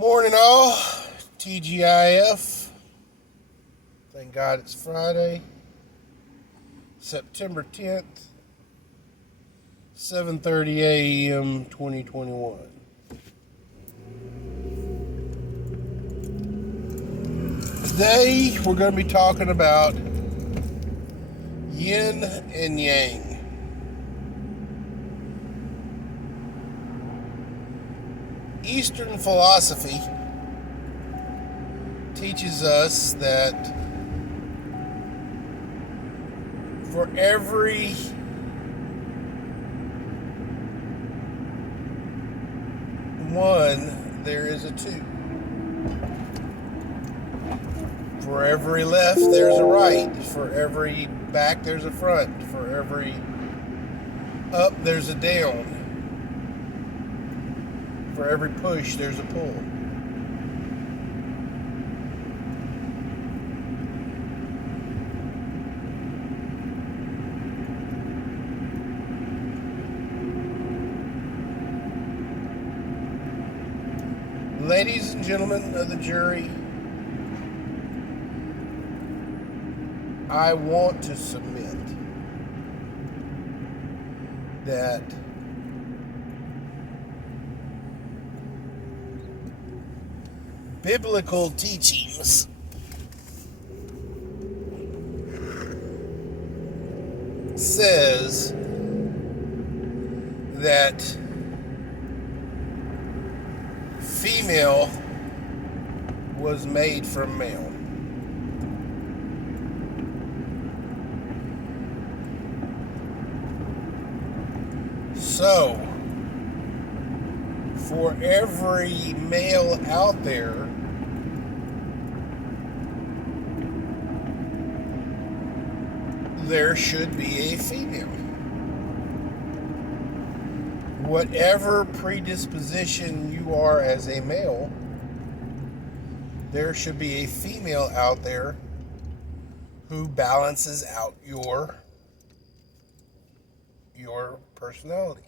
Morning, all. TGIF. Thank God it's Friday, September 10th, 7:30 a.m. 2021. Today, we're going to be talking about yin and yang. Eastern philosophy teaches us that for every one, there is a two. For every left, there's a right. For every back, there's a front. For every up, there's a down. For every push, there's a pull. Ladies and gentlemen of the jury, I want to submit that biblical teachings says that female was made from male. So, for every male out there, there should be a female. Whatever predisposition you are as a male, there should be a female out there who balances out your personality.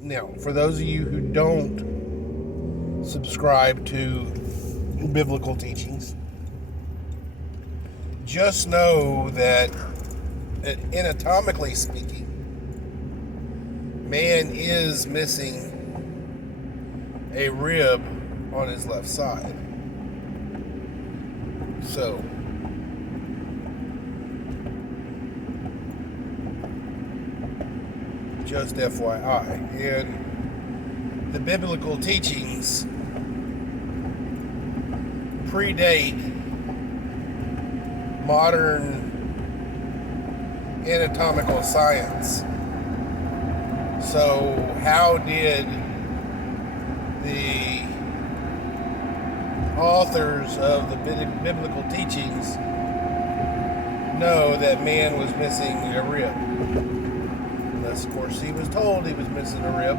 Now, for those of you who don't subscribe to biblical teachings, just know that anatomically speaking, man is missing a rib on his left side. So, just FYI. And the biblical teachings predate modern anatomical science. So how did the authors of the biblical teachings know that man was missing a rib? Unless, of course, he was told he was missing a rib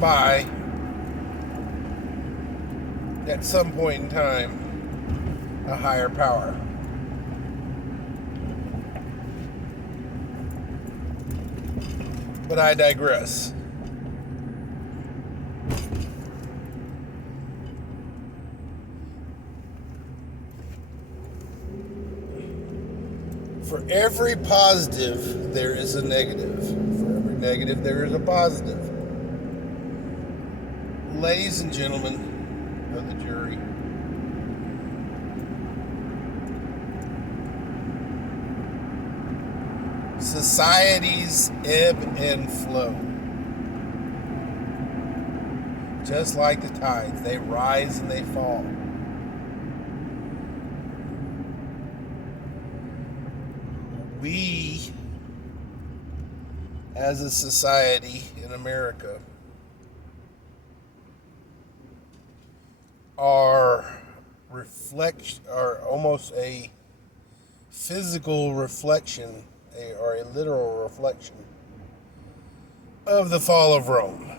by, at some point in time, a higher power. But I digress. For every positive, there is a negative. For every negative, there is a positive. Ladies and gentlemen of the jury, societies ebb and flow. Just like the tides, they rise and they fall. We, as a society in America, are almost a physical reflection, or a literal reflection of the fall of Rome.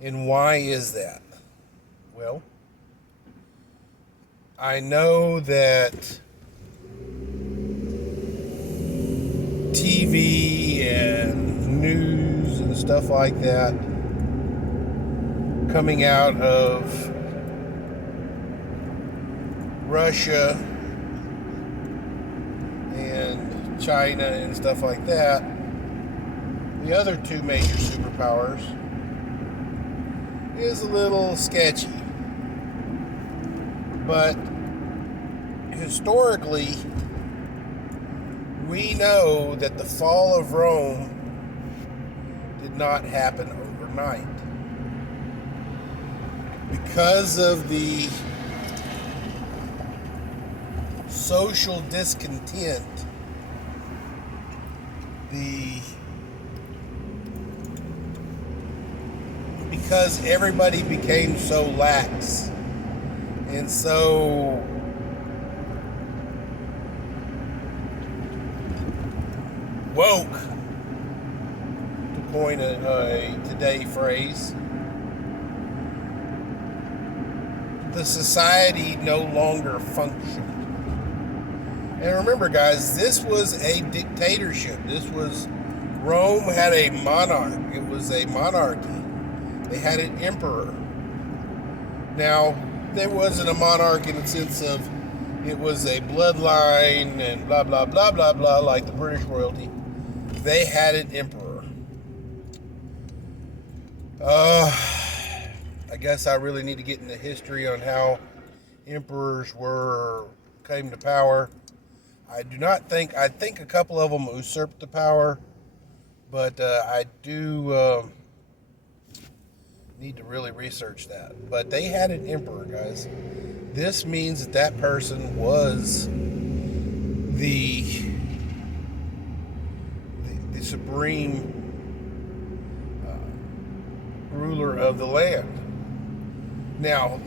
And why is that? Well, I know that TV and news and stuff like that coming out of Russia and China and stuff like that, the other two major superpowers, is a little sketchy. But historically, we know that the fall of Rome did not happen overnight. Because of the social discontent, because everybody became so lax and so woke, to coin a today phrase, the society no longer functioned. And remember, guys, this was a dictatorship. Rome had a monarch. It was a monarchy. They had an emperor. Now, there wasn't a monarch in the sense of it was a bloodline and blah, blah, blah, blah, blah, like the British royalty. They had an emperor. I guess I really need to get into history on how emperors came to power. I think a couple of them usurped the power, but I do need to really research that. But they had an emperor, guys. This means that person was the supreme ruler of the land. Now,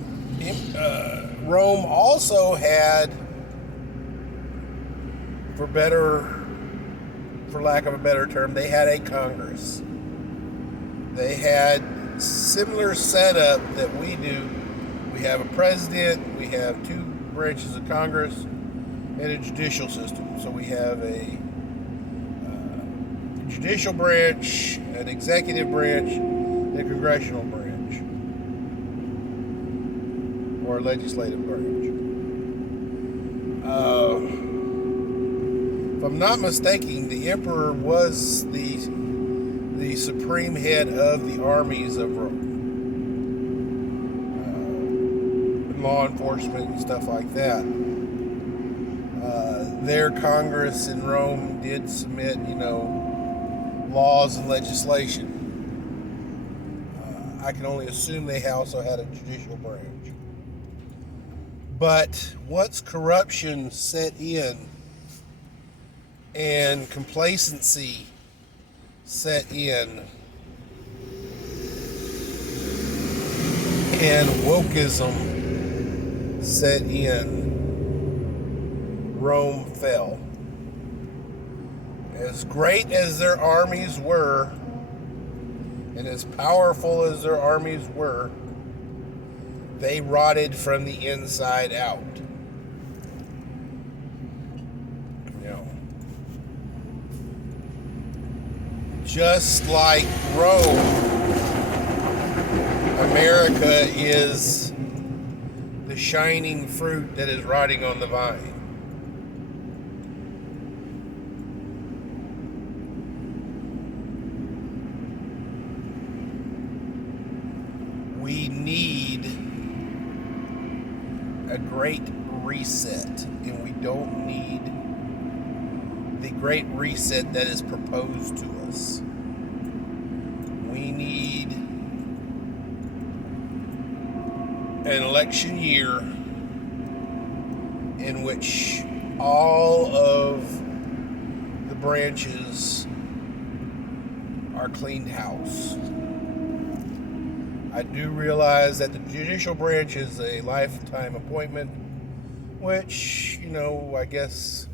Rome also had, for lack of a better term, they had a Congress. They had similar setup that we do. We have a president, we have two branches of Congress, and a judicial system. So we have a judicial branch, an executive branch, and a congressional branch, or a legislative branch. If I'm not mistaken, the emperor was the supreme head of the armies of Rome, law enforcement and stuff like that. Their Congress in Rome did submit, laws and legislation. I can only assume they also had a judicial branch. But once corruption set in and complacency set in and wokeism set in, Rome fell. As great as their armies were, and as powerful as their armies were, they rotted from the inside out. Just like Rome, America is the shining fruit that is rotting on the vine. We need a great reset, and we don't need the great reset that is proposed to us. We need an election year in which all of the branches are cleaned house. I do realize that the judicial branch is a lifetime appointment, which, I guess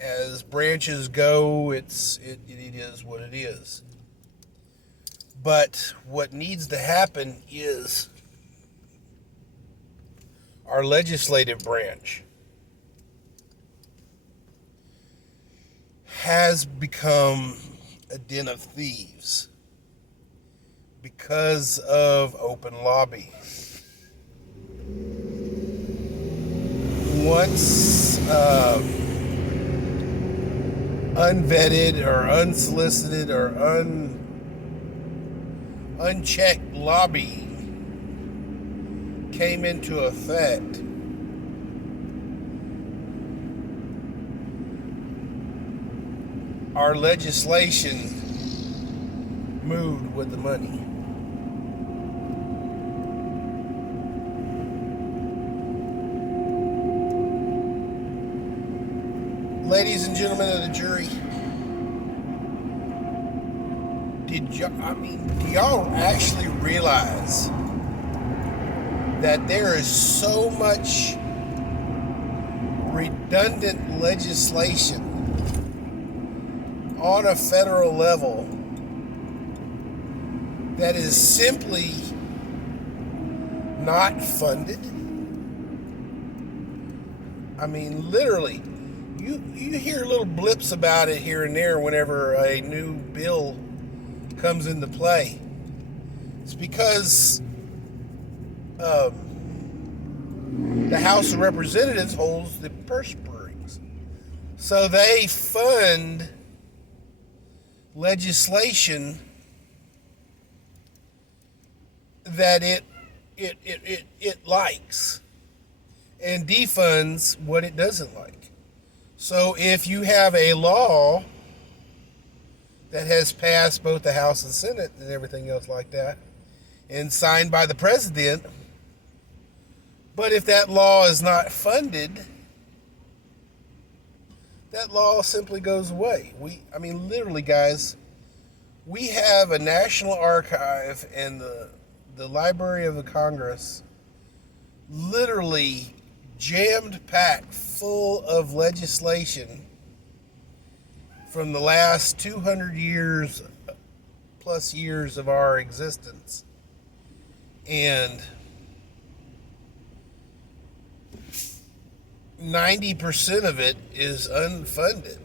as branches go, it is what it is. But what needs to happen is our legislative branch has become a den of thieves because of open lobby. Once unvetted or unsolicited or unchecked lobby came into effect, our legislation moved with the money. Ladies and gentlemen of the jury, do y'all actually realize that there is so much redundant legislation on a federal level that is simply not funded? I mean, literally, you hear little blips about it here and there whenever a new bill comes into play. It's because the House of Representatives holds the purse strings. So they fund legislation that it likes and defunds what it doesn't like. So if you have a law that has passed both the House and Senate and everything else like that, and signed by the president, but if that law is not funded, that law simply goes away. Literally, guys, we have a National Archive and the Library of the Congress literally jammed packed full of legislation from the last 200 years plus years of our existence. And 90% of it is unfunded.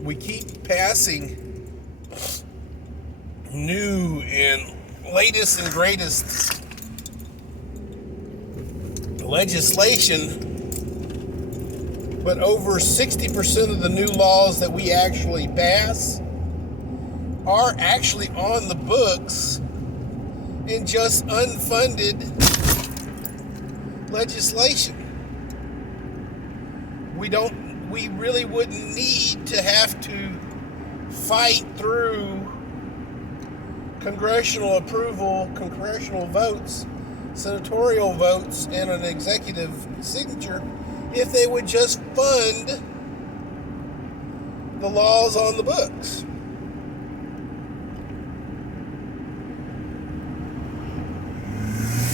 We keep passing new and latest and greatest legislation, but over 60% of the new laws that we actually pass are actually on the books in just unfunded legislation. We really wouldn't need to have to fight through congressional approval, congressional votes, senatorial votes, and an executive signature if they would just fund the laws on the books.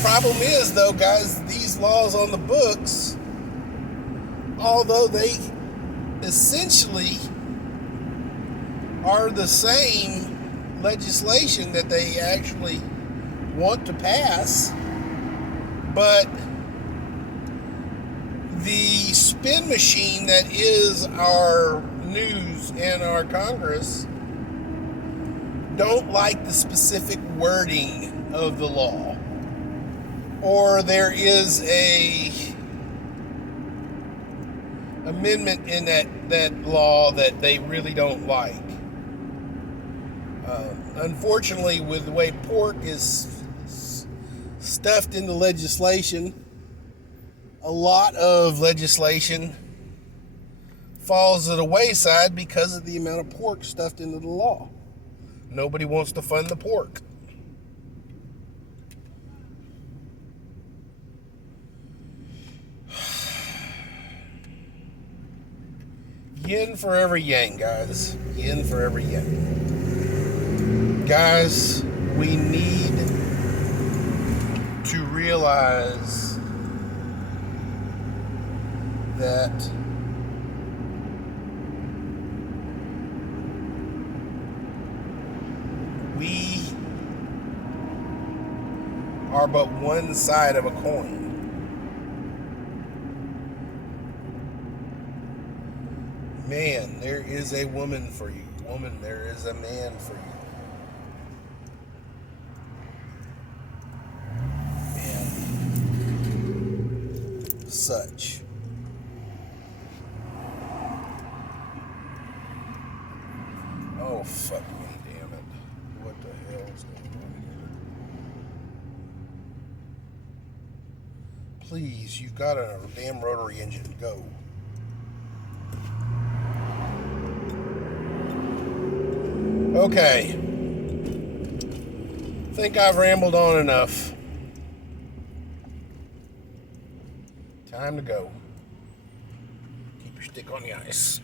Problem is, though, guys, these laws on the books, although they essentially are the same legislation that they actually want to pass, but the spin machine that is our news and our Congress don't like the specific wording of the law, or there is a amendment in that law that they really don't like. Unfortunately, with the way pork is stuffed into legislation, a lot of legislation falls to the wayside because of the amount of pork stuffed into the law. Nobody wants to fund the pork. Yin for every yang, guys. Yin for every yang. Guys, we need to realize that we are but one side of a coin. Man, there is a woman for you. Woman, there is a man for you. And such. Oh, fuck me, damn it. What the hell's going on here? Please, you've got a damn rotary engine. Go. Okay. Think I've rambled on enough. Time to go. Keep your stick on the ice.